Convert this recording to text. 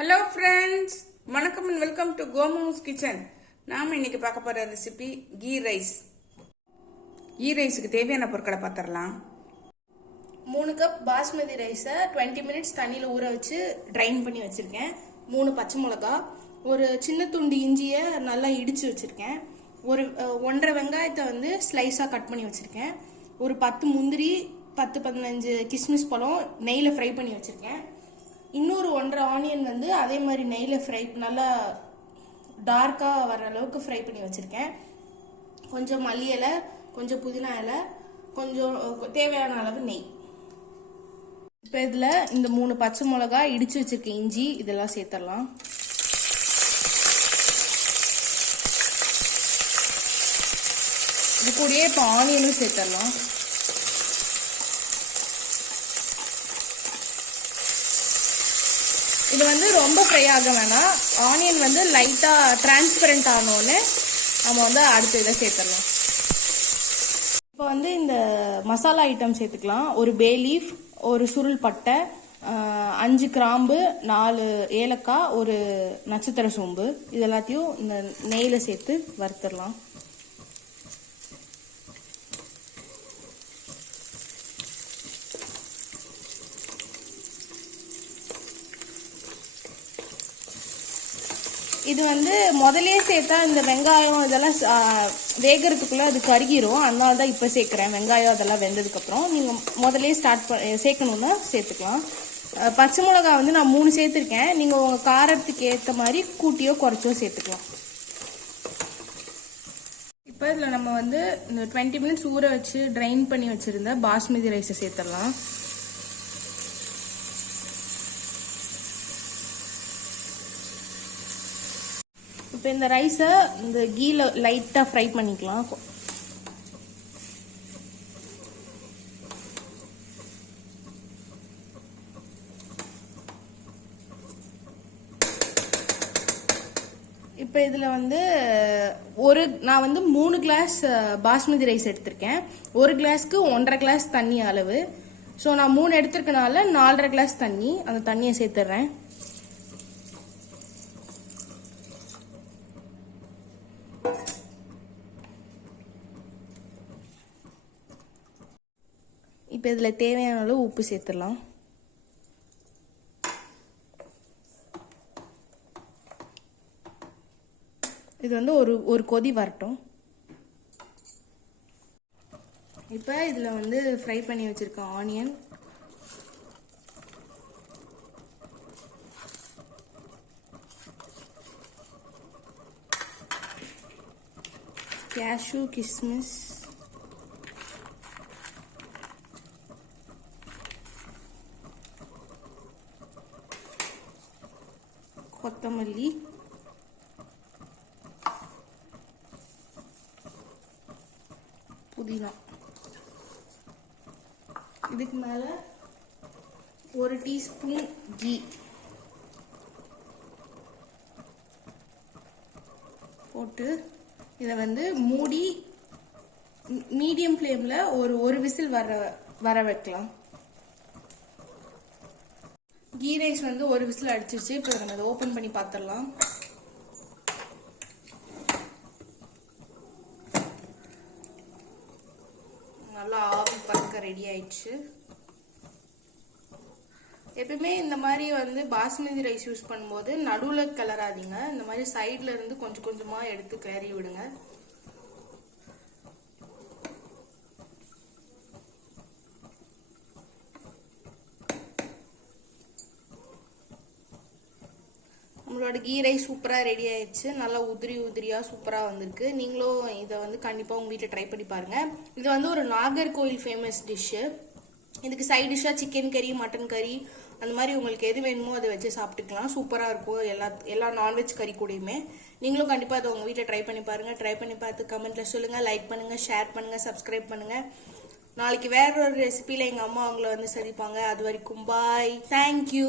Hello friends வணக்கம் and welcome to கோமோஸ் kitchen நாம் இன்னைக்கு பார்க்க போகிற ரெசிபி கீ ரைஸ். கீ ரைஸுக்கு தேவையான பொருட்களை பார்த்துடலாம். மூணு கப் பாஸ்மதி ரைஸை டுவெண்ட்டி மினிட்ஸ் தண்ணியில் ஊற வச்சு ட்ரைன் பண்ணி வச்சுருக்கேன். மூணு பச்சை மிளகா ஒரு சின்ன துண்டு இஞ்சியை நல்லா இடித்து வச்சுருக்கேன். ஒரு ஒன்றரை வெங்காயத்தை வந்து ஸ்லைஸாக கட் பண்ணி வச்சுருக்கேன். ஒரு பத்து முந்திரி பத்து பதினஞ்சு கிஸ்மிஸ் பழம் நெய்யில் ஃப்ரை பண்ணி வச்சுருக்கேன். இன்னொரு ஒன்றரை ஆனியன் வந்து அதே மாதிரி நெய்யில் ஃப்ரை நல்லா டார்க்காக வர அளவுக்கு ஃப்ரை பண்ணி வச்சுருக்கேன். கொஞ்சம் மல்லி இலை கொஞ்சம் புதினா இலை கொஞ்சம் தேவையான அளவு நெய். இப்போ இதில் இந்த மூணு பச்சை மிளகா இடித்து வச்சுருக்க இஞ்சி இதெல்லாம் சேர்த்துடலாம். இது கூடயே இப்போ ஆனியனும் சேர்த்துடலாம். இது வந்து ரொம்ப ஃப்ரை ஆக வேணாம். ஆனியன் வந்து லைட்டாக டிரான்ஸ்பரண்ட் ஆனோன்னு நம்ம வந்து அடுத்த இதை சேர்த்துடலாம். இப்போ வந்து இந்த மசாலா ஐட்டம் சேர்த்துக்கலாம். ஒரு பே லீஃப் ஒரு சுருள் பட்டை அஞ்சு கிராம்பு நாலு ஏலக்காய் ஒரு நட்சத்திர சோம்பு. இது எல்லாத்தையும் இந்த நெய்யில் சேர்த்து வறுத்துடலாம். இது வந்து முதலே சேர்த்தா இந்த வெங்காயம் இதெல்லாம் ச- அது கருகிரும். அதனால தான் இப்போ சேர்க்குறேன். வெங்காயம் அதெல்லாம் வெந்ததுக்கப்புறம் நீங்கள் முதலே ஸ்டார்ட் ப சேர்க்கணுன்னா சேர்த்துக்கலாம். பச்சை மிளகா வந்து நான் மூணு சேர்த்துருக்கேன். நீங்கள் உங்கள் காரத்துக்கு ஏற்ற மாதிரி கூட்டியோ குறைச்சோ சேர்த்துக்கலாம். இப்போ இதில் நம்ம வந்து இந்த டுவெண்ட்டி மினிட்ஸ் ஊற வச்சு ட்ரைன் பண்ணி வச்சுருந்த பாஸ்மதி ரைஸை சேர்த்துடலாம். இப்போ இந்த ரைஸை இந்த கீல லைட்டாக ஃப்ரை பண்ணிக்கலாம். இப்போ இதில் வந்து ஒரு நான் வந்து மூணு கிளாஸ் பாஸ்மதி ரைஸ் எடுத்திருக்கேன். ஒரு கிளாஸ்க்கு ஒன்றரை கிளாஸ் தண்ணி அளவு. ஸோ நான் மூணு எடுத்திருக்கனால நாலரை கிளாஸ் தண்ணி அந்த தண்ணியை சேர்த்துட்றேன் இப்போ இதில் தேவையான அளவு உப்பு சேர்த்துடலாம். இது வந்து ஒரு ஒரு கொதி வரட்டும். இப்போ இதில் வந்து ஃப்ரை பண்ணி வச்சுருக்க ஆனியன் கேஷ்யூ கிஸ்மிஸ் கொத்தமல்லி. புதினா. இதுக்கு மேல ஒரு டீஸ்பூன் கீ. போட்டு இதை வந்து மூடி மீடியம் ஃப்ளேமில் ஒரு ஒரு விசில் வர வர வைக்கலாம். கீ ரைஸ் வந்து ஒரு விசில் அடிச்சிருச்சு. இப்போ நம்ம அதை ஓப்பன் பண்ணி பார்த்துடலாம். நல்லா ஆவி பார்க்க ரெடி ஆயிடுச்சு. எப்பயுமே இந்த மாதிரி வந்து பாஸ்மதி ரைஸ் யூஸ் பண்ணும்போது நடுவில் கிளறாதீங்க. இந்த மாதிரி சைடில் இருந்து கொஞ்சம் கொஞ்சமாக எடுத்து கிளறி விடுங்க. நம்மளோட கீ ரைஸ் சூப்பராக ரெடி ஆயிடுச்சு. நல்லா உதிரி உதிரியாக சூப்பராக வந்திருக்கு. நீங்களும் இதை வந்து கண்டிப்பாக உங்கள் வீட்டில் ட்ரை பண்ணி பாருங்கள் இது வந்து ஒரு நாகர்கோவில் ஃபேமஸ் டிஷ்ஷு இதுக்கு சைட் டிஷ்ஷாக சிக்கன் கறி மட்டன் கறி அந்த மாதிரி உங்களுக்கு எது வேணுமோ அதை வச்சு சாப்பிட்டுக்கலாம். சூப்பராக இருக்கும் எல்லா எல்லா நான்வெஜ் கறி கூடயுமே. நீங்களும் கண்டிப்பாக அதை உங்கள் வீட்டில் ட்ரை பண்ணி பாருங்கள் ட்ரை பண்ணி பார்த்து கமெண்ட்டில் சொல்லுங்கள் லைக் பண்ணுங்கள் ஷேர் பண்ணுங்கள் சப்ஸ்கிரைப் பண்ணுங்கள் நாளைக்கு வேற ஒரு ரெசிபியில் எங்கள் அம்மா அவங்கள வந்து சந்திப்பாங்க. அது வரைக்கும் பாய் தேங்க்யூ